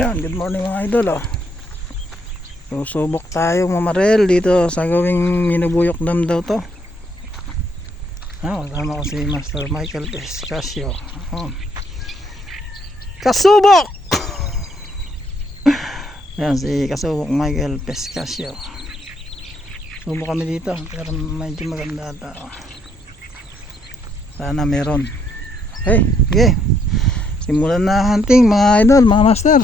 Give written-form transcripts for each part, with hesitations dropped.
Yan, good morning mga idol oh. Susubok tayo mamarel dito sa gawing Minubuyok Dam daw to. Kasama ko si Master Michael Pescasio. Kasubok! Yan si Kasubok Michael Pescasio. Subok kami dito pero medyo maganda ata oh. Sana meron. Okay. Simulan na hunting mga idol, mga master.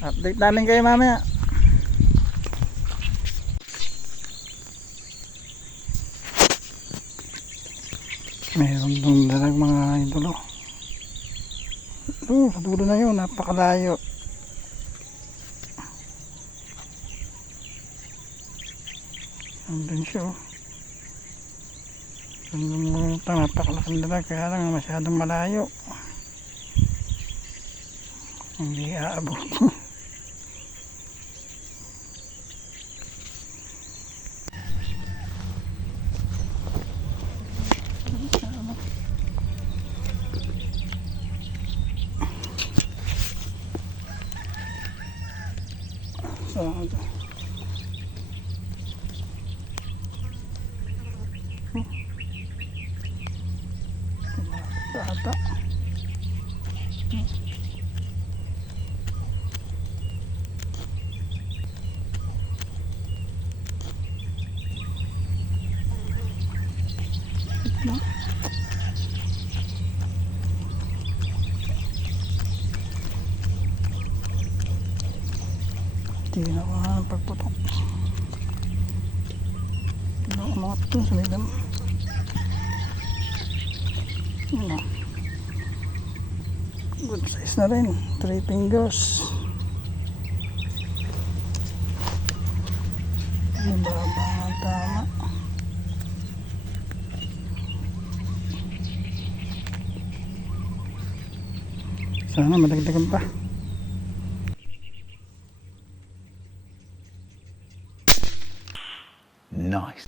Update namin kayo mamaya. Meron dong dalag mga idol. Sa dulo na yun, napakalayo. Andun siya oh. Napakalaking dalag, kaya lang masyadong malayo. Hindi aabot. Bata. Hindi na ako pagputok. Hindi na ako mga ito sa midam. Good size na rin, 3 fingers. Mababa ang tama. Sana madagdagan pa. Nice.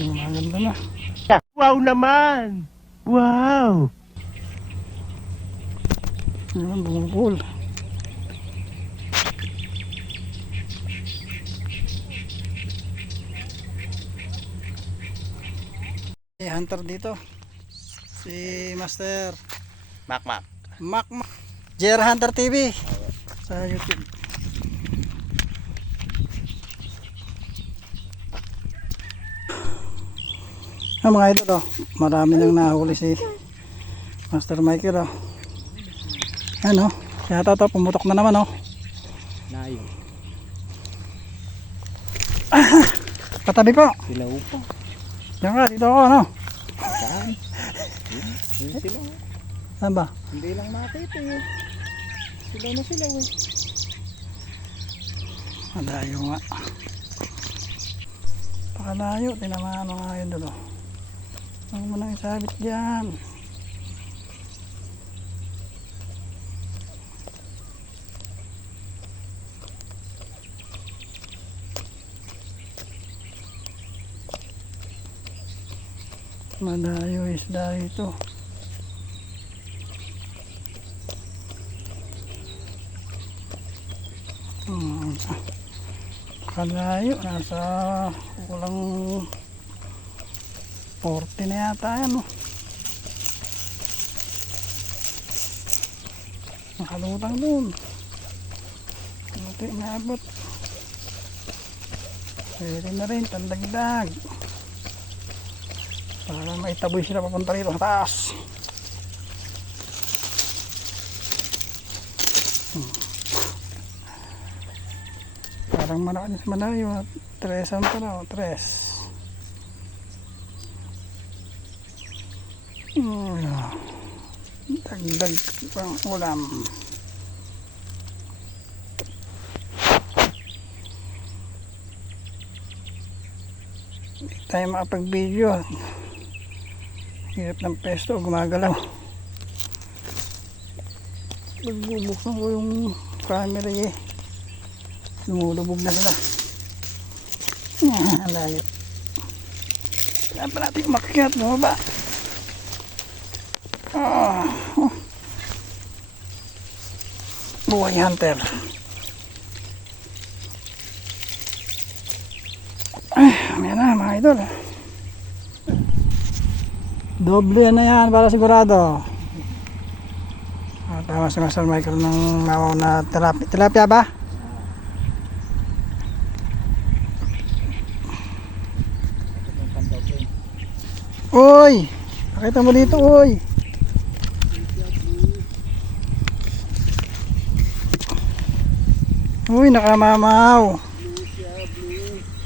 Maganda na. Wow naman! Wow! Ayan, bumubul. Hunter dito. Si Master Mac. Mac JR Hunter TV sa YouTube. Mga idol oh, marami nang nahuli si Master Michael oh. Ano, yata to pumutok na naman oh. Layo. Katabi po. Sila upo. Diyan ka, dito ako ano. Saan? Yun sila. Saan ba? Hindi lang makita eh. Sila eh. Malayo nga. Pakalayo, tinamaan mga idol oh. Huwag mo nang isabit dyan. Malayo isda ito. Kalayo, nasa kulang 40 na yata yan oh. Nakalutang doon. Ito inaabot. Pwede na rin, pandagdag. Para maitaboy sila papunta rito sa taas. Parang malaki sa malayo. 3 ang pala, 3. Dagdag pang ulam. Hindi tayo makapag-video. Hirap ng pesto, gumagalaw. Pagbubuksan ko yung camera eh. Lumulubog na sila. Ang layo. Kailangan pa natin umakyat, bumaba. Buhay hunter. Ayan na mga idol. Doble na yan para sigurado. Tama si Master Michael ng nawaw na tilapia ba? Uy! Nakita mo dito, uy! Uy, nakamamaw!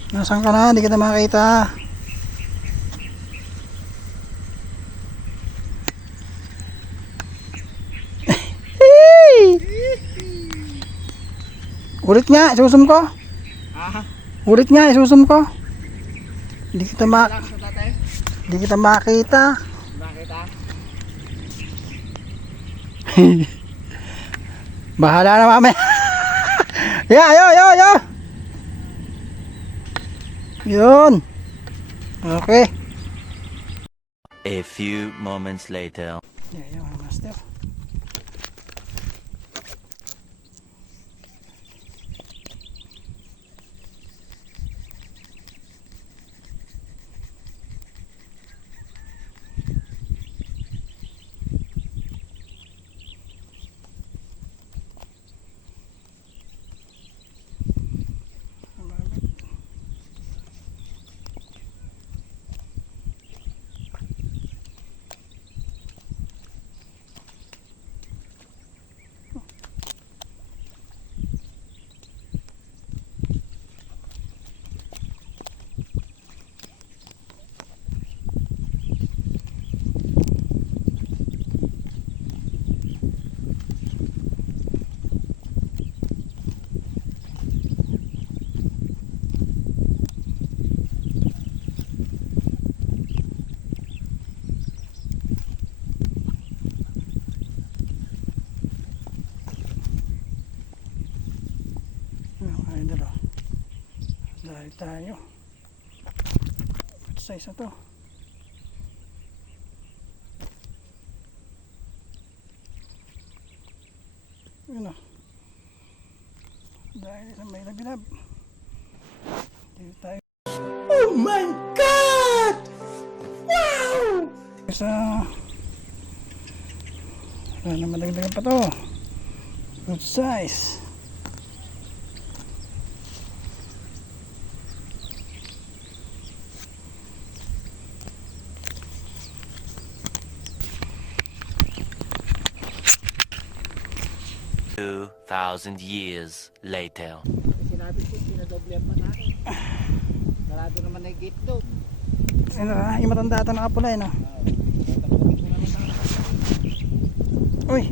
Nasaan ka na? Hindi kita makita. Ulit nga, isusum ko. Ulit nga, isusum ko. Hindi kita makita. Bahala na mamaya. Yo. Yun. Okay. A few moments later. Yun, master. Dahil tayo size na to. Yun o, dahil sa may labilab dito tayo. Oh my God! Wow! Sa wala na madagdagan pa to. Good size. Thousand years later. Sinabi ko, pinadoble pa natin. Sarado naman na yung gate doon. Yung matanda ito nakapulay, no? Uy!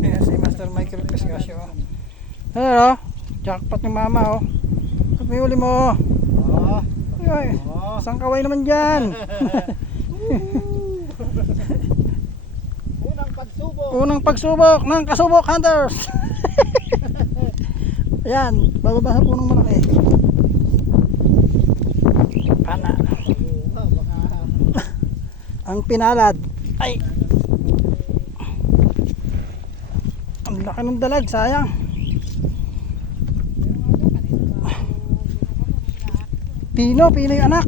Ayan si Master Michael Pescasio. Hello? Jackpot ng mama, oh. At may uli mo. Ay, isang kaway naman dyan. Unang pagsubok ng Kasubok Hunters. Ayan, bababa sa punong malaki. Pana. Ang pinalad. Ay. Ang laki ng dalag, sayang. Pino yung anak.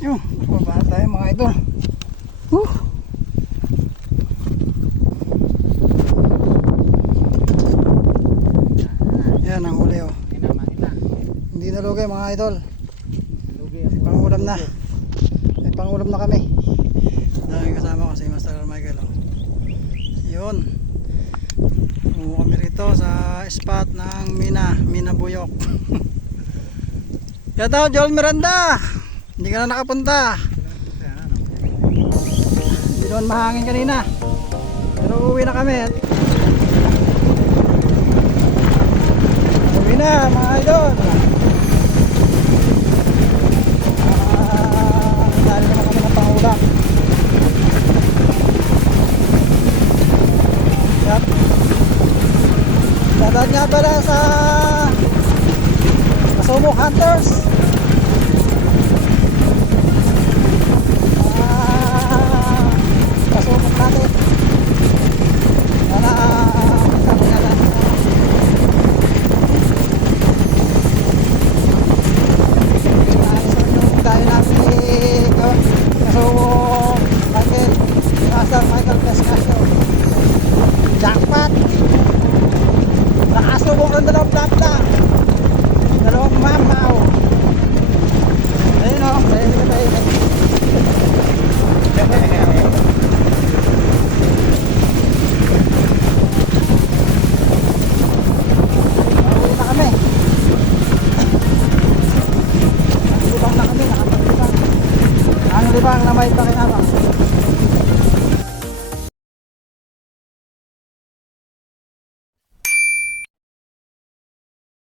Yun, baba tayo mga idol. lugi mga idol. Lugi May pangulam na. May pangulam na kami. Dahil kasama ko si Master Michael. Oh. Yun. Umuwi kami rito sa spot ng Mina Buyok. Shout out Joel Miranda. Hindi ka na nakapunta. Hindi naman mahangin kanina. Pero uwi na kami. Uwi na mga idol. Dali naman kami ng pangulam. Shoutout nga pala sa Sumo Hunters. Pasubok natin. Wala sabi na lang. Yung dahil namin ni Kasumo Michael, Master Michael Pescasio. Jackpot! Nakasubok ng dalawang plata. Dalawang mamaw. Ayun o, ayun ka tayo. Uwi na kami. Nakalibang na kami, nakapaglibang. Ang libang na may pakinabang.